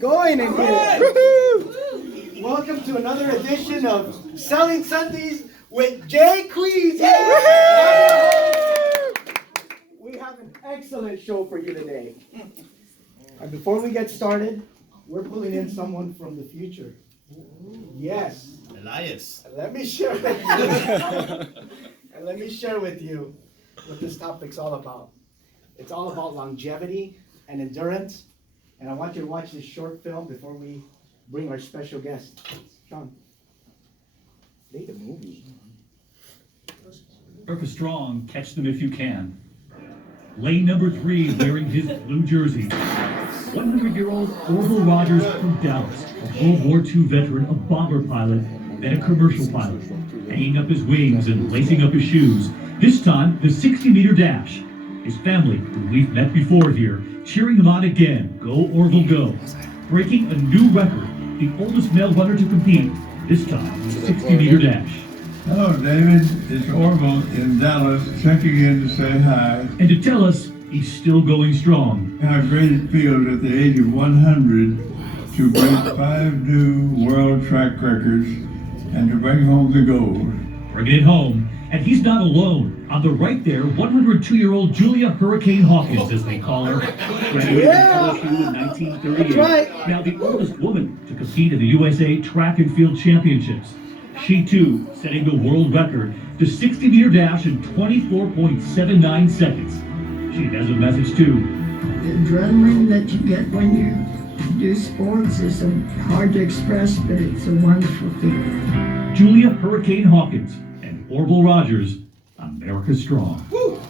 going in here. Woo-hoo! Welcome to another edition of Selling Sundays with Jay Queezie. We have an excellent show for you today. And before we get started, we're pulling in someone from the future. Yes. Elias. Let me share with you what this topic's all about. It's all about longevity and endurance. And I want you to watch this short film before we bring our special guest. Sean, play the movie. America Strong, catch them if you can. Lane number 3 wearing his blue jersey. 100-year-old Orville Rogers from Dallas, a World War II veteran, a bomber pilot, then a commercial pilot, hanging up his wings and lacing up his shoes. This time, the 60-meter dash. His family, who we've met before here, cheering him on again. Go, Orville, go. Breaking a new record, the oldest male runner to compete, this time the 60-meter dash. Hello, David. It's Orville in Dallas, checking in to say hi. And to tell us he's still going strong. How great it feels at the age of 100 to break 5 new world track records and to bring home the gold. Bringing it home, and he's not alone. On the right there, 102-year-old Julia Hurricane Hawkins, as they call her, graduated from LSU in 1938. That's right. Now the oldest woman to compete in the USA Track and Field Championships. She too setting the world record, the 60-meter dash in 24.79 seconds. She has a message too. The adrenaline that you get when you do sports is hard to express, but it's a wonderful feeling. Julia Hurricane Hawkins and Orville Rogers, America Strong.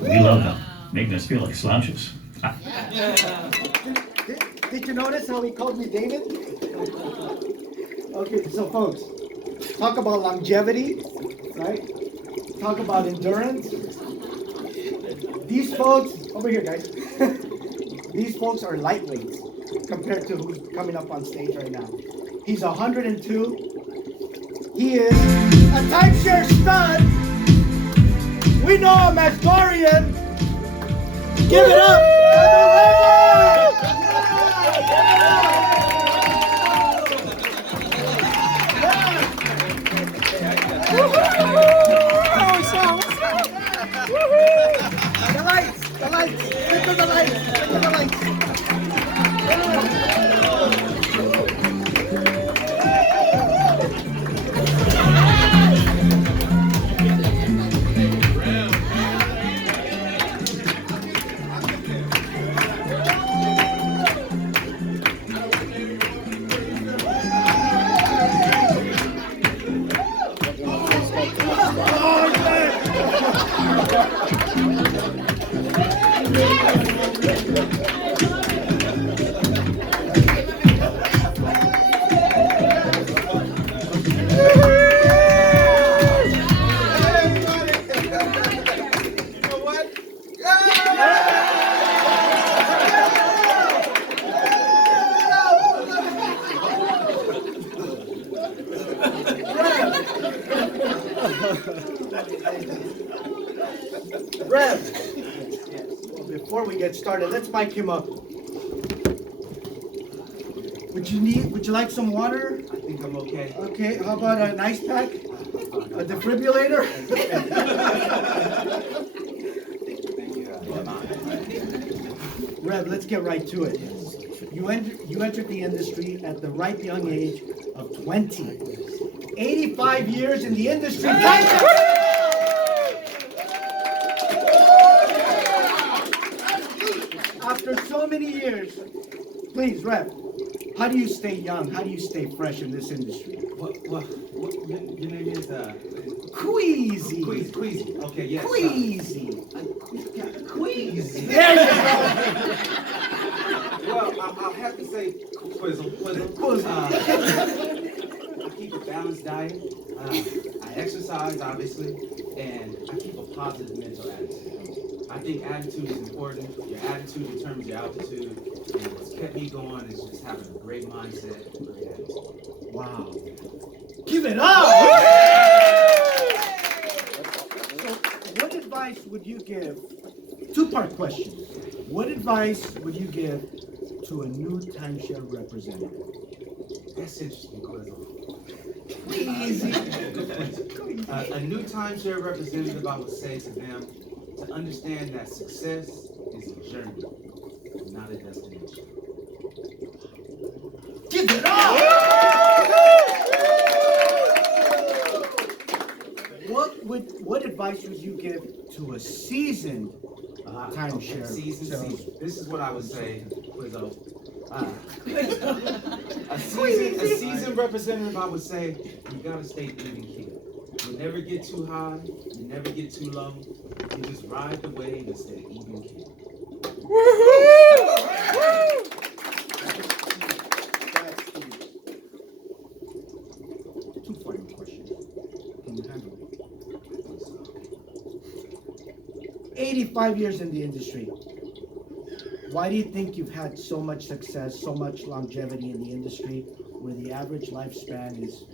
We love them, making us feel like slouches. Did you notice how he called me David? Okay, so folks, talk about longevity, right? Talk about endurance. These folks, over here guys, these folks are lightweights compared to who's coming up on stage right now. He's 102. He is a timeshare stud. We know him as Dorian. Give it up for the The lights, look at the lights, Rev, before we get started, let's mic him up. Would you like some water? I think I'm okay. Okay, how about an ice pack? A defibrillator? Rev, let's get right to it. You entered the industry at the ripe young age of 20. 85 years in the industry. After so many years, please, Rev, how do you stay young? How do you stay fresh in this industry? What your name is? Queezie. Queezie. Okay, yes. Queezie. Queezie. There you Well, I'll have to say Quizzle. I keep a balanced diet. I exercise, obviously, and I keep a positive mental attitude. I think attitude is important. Your attitude determines your altitude. And what's kept me going is just having a great mindset and a great attitude. Wow. Give it up! So, what advice would you give? Two-part question. What advice would you give to a new timeshare representative? That's interesting, Queezie. Queezie. A new timeshare representative, I would say to them, to understand that success is a journey, not a destination. Give it up! What advice would you give to a seasoned timeshare? Season. This is what I would say, Quizzo. A seasoned representative, I would say, you gotta stay even keel. You never get too high, you never get too low. You just ride the wave and stay even keel. Two final questions. Can you handle it? 85 years in the industry. Why do you think you've had so much success, so much longevity in the industry, where the average lifespan is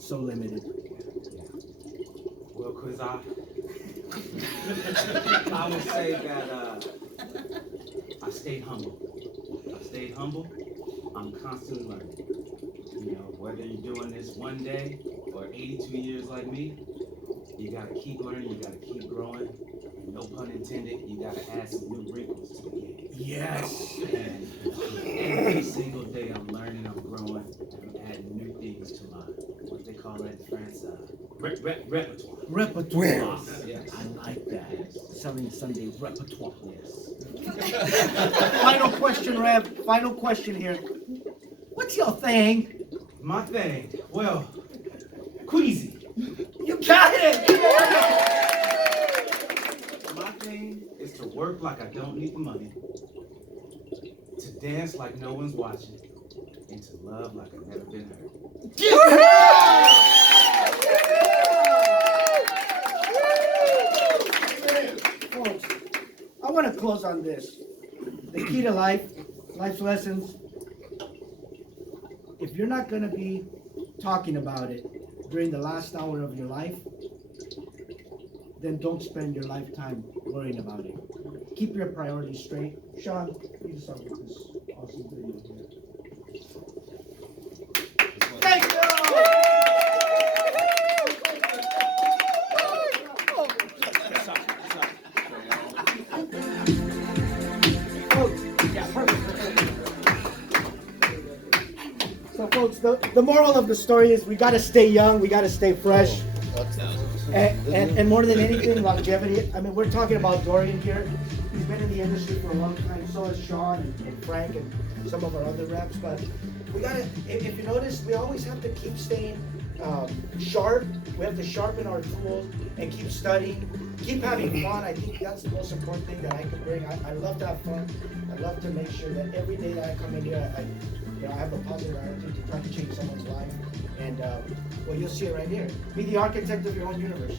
so limited? Well, cause I would say that I stayed humble. I'm constantly learning. You know, whether you're doing this one day or 82 years like me, you gotta keep learning, you gotta keep growing. And no pun intended, you gotta add some new wrinkles to the game. Yes. And every single day I'm learning, I'm growing, and I'm adding new things to my, what they call that in France, repertoire. Repertoire. Yes. I like that. Selling Sunday repertoire. Yes. Final question, Rev. Final question here. What's your thing? My thing, well, Queezie. You got it! My thing is to work like I don't need the money, to dance like no one's watching, and to love like I've never been hurt. Folks, I want to close on this. The key to life's lessons. If you're not going to be talking about it during the last hour of your life, then don't spend your lifetime worrying about it. Keep your priorities straight. Sean, lead us off with this awesome video here. Thank you! So folks, the moral of the story is we got to stay young, we got to stay fresh. And more than anything, longevity. I mean, we're talking about Dorian here. He's been in the industry for a long time. So has Sean and Frank and some of our other reps. But we gotta, if you notice, we always have to keep staying sharp. We have to sharpen our tools and keep studying, keep having fun. I think that's the most important thing that I can bring. I love to have fun. I love to make sure that every day that I come in here, I have a positive attitude to try to change someone's life. And well, you'll see it right here. Be the architect of your own universe.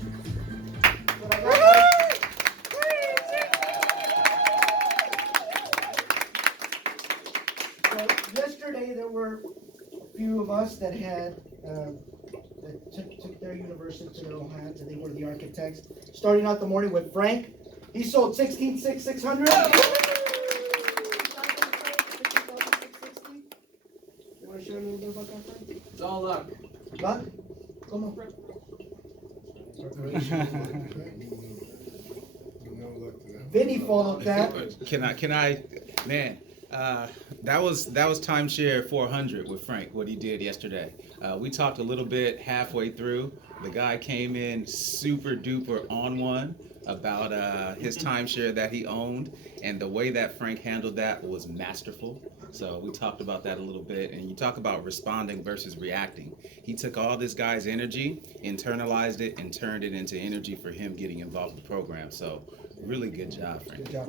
So yesterday there were a few of us that had that took their universe into their own hands, and they were the architects. Starting out the morning with Frank, he sold 16,600. You want to share a little bit about that, Frank? It's all luck. Luck? Come on. Vinny followed that. Can I, man, that was timeshare 400 with Frank, what he did yesterday. We talked a little bit halfway through. The guy came in super duper on one about his timeshare that he owned, and the way that Frank handled that was masterful. So we talked about that a little bit, and you talk about responding versus reacting. He took all this guy's energy, internalized it, and turned it into energy for him getting involved with the program. So really good job, Frank. Good job.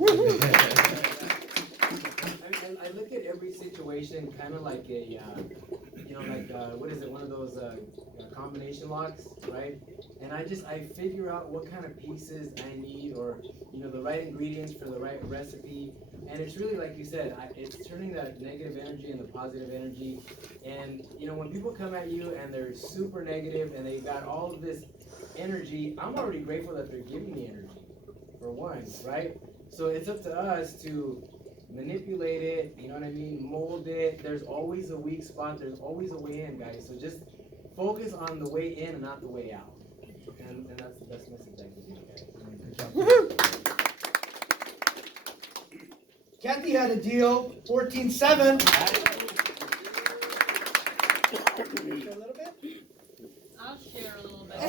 I look at every situation kind of like a, what is it, one of those combination locks, right? And I figure out what kind of pieces I need, or, the right ingredients for the right recipe. And it's really, like you said, it's turning that negative energy into positive energy. And, when people come at you and they're super negative and they've got all of this energy, I'm already grateful that they're giving me energy, for one, right? So it's up to us to manipulate it, you know what I mean, mold it. There's always a weak spot, there's always a way in, guys. So just focus on the way in and not the way out. And that's the best message I can give you guys. Kathy had a deal, 14-7. A little bit? I'll share a little bit.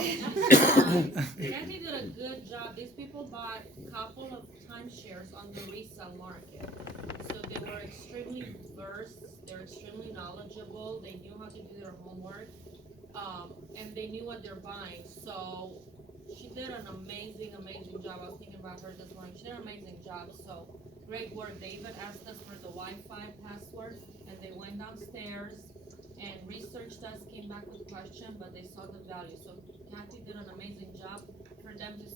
Kathy did a good job. These people bought a couple of timeshares on the resale market. So they were extremely versed, they're extremely knowledgeable, they knew how to do their homework, and they knew what they're buying. So she did an amazing, amazing job. I was thinking about her this morning. She did an amazing job. So great work. They even asked us for the Wi-Fi password, and they went downstairs and researched us, came back with a question, but they saw the value. So Kathy did an amazing job for them to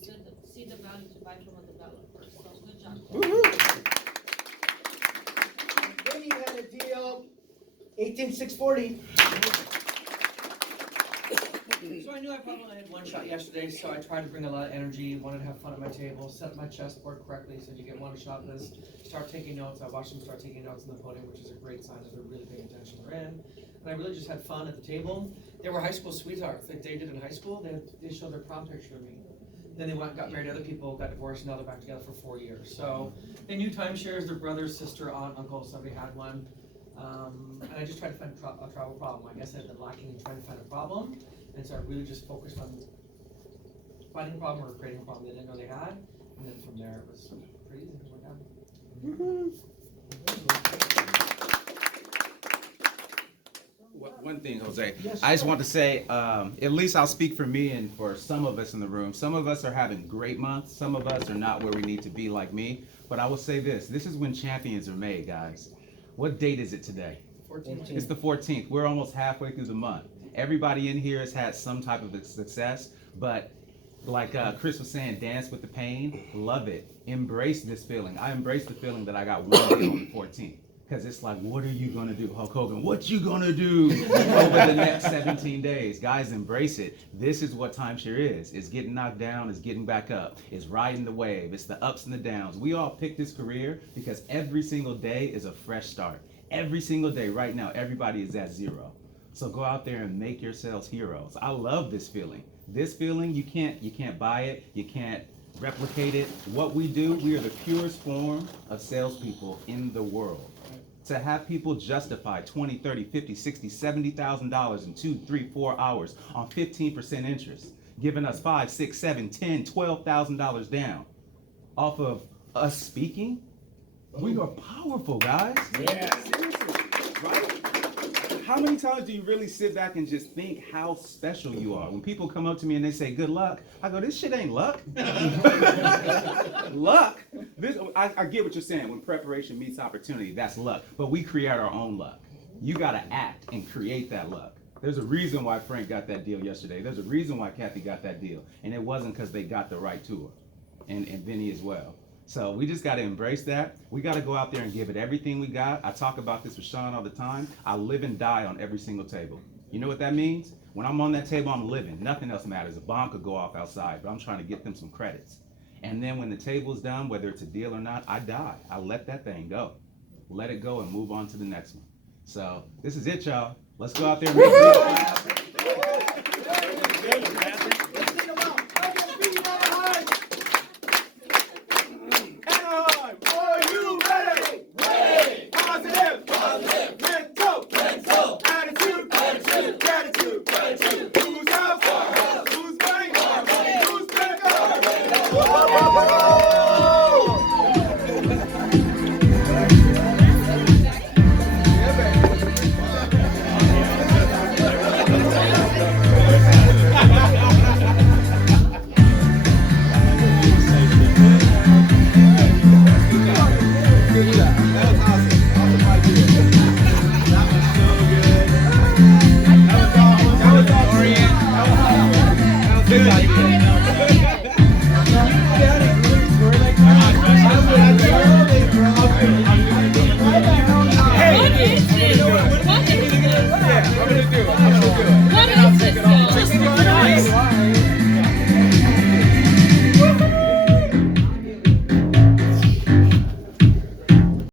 see the value to buy from a developer. So good job. Vinny had a deal, 18-640. So I knew I probably only had one shot yesterday, so I tried to bring a lot of energy, wanted to have fun at my table, set up my chessboard correctly so you get one shot in this, start taking notes. I watched them start taking notes on the podium, which is a great sign that they're really paying attention. They're in. And I really just had fun at the table. They were high school sweethearts. They dated in high school. They showed their prom picture of me. Then they went and got married. Other people got divorced, and now they're back together for 4 years. So they knew timeshares. Their brother, sister, aunt, uncle, somebody had one. And I just tried to find a travel problem. I guess I've been lacking in trying to find a problem. And so I really just focused on finding a problem or creating a problem they didn't know they had. And then from there, it was pretty easy to work out. One thing, Jose, Yes, I just sir. want to say, at least I'll speak for me and for some of us in the room. Some of us are having great months. Some of us are not where we need to be like me. But I will say this is when champions are made, guys. What date is it today? 14. It's the 14th. We're almost halfway through the month. Everybody in here has had some type of a success, but like Chris was saying, dance with the pain, love it, embrace this feeling. I embrace the feeling that I got one day on the 14th, because it's like, what are you gonna do, Hulk Hogan? What you gonna do over the next 17 days? Guys, embrace it. This is what timeshare is. It's getting knocked down, it's getting back up, it's riding the wave, it's the ups and the downs. We all picked this career because every single day is a fresh start. Every single day right now, everybody is at zero. So go out there and make yourselves heroes. I love this feeling. This feeling, you can't buy it, you can't replicate it. What we do, we are the purest form of salespeople in the world. To have people justify $20, $30, $50, $60, $70,000 in 2, 3, 4 hours on 15% interest, giving us $5, $6, $7, $10, $12,000 down off of us speaking, we are powerful, guys. Yeah. Seriously, right? How many times do you really sit back and just think how special you are? When people come up to me and they say, good luck, I go, this shit ain't luck. Luck? I get what you're saying. When preparation meets opportunity, that's luck. But we create our own luck. You got to act and create that luck. There's a reason why Frank got that deal yesterday. There's a reason why Kathy got that deal. And it wasn't because they got the right tour. And Vinny as well. So we just got to embrace that. We got to go out there and give it everything we got. I talk about this with Sean all the time. I live and die on every single table. You know what that means? When I'm on that table, I'm living. Nothing else matters. A bomb could go off outside, but I'm trying to get them some credits. And then when the table's done, whether it's a deal or not, I die. I let that thing go. Let it go and move on to the next one. So this is it, y'all. Let's go out there and make it.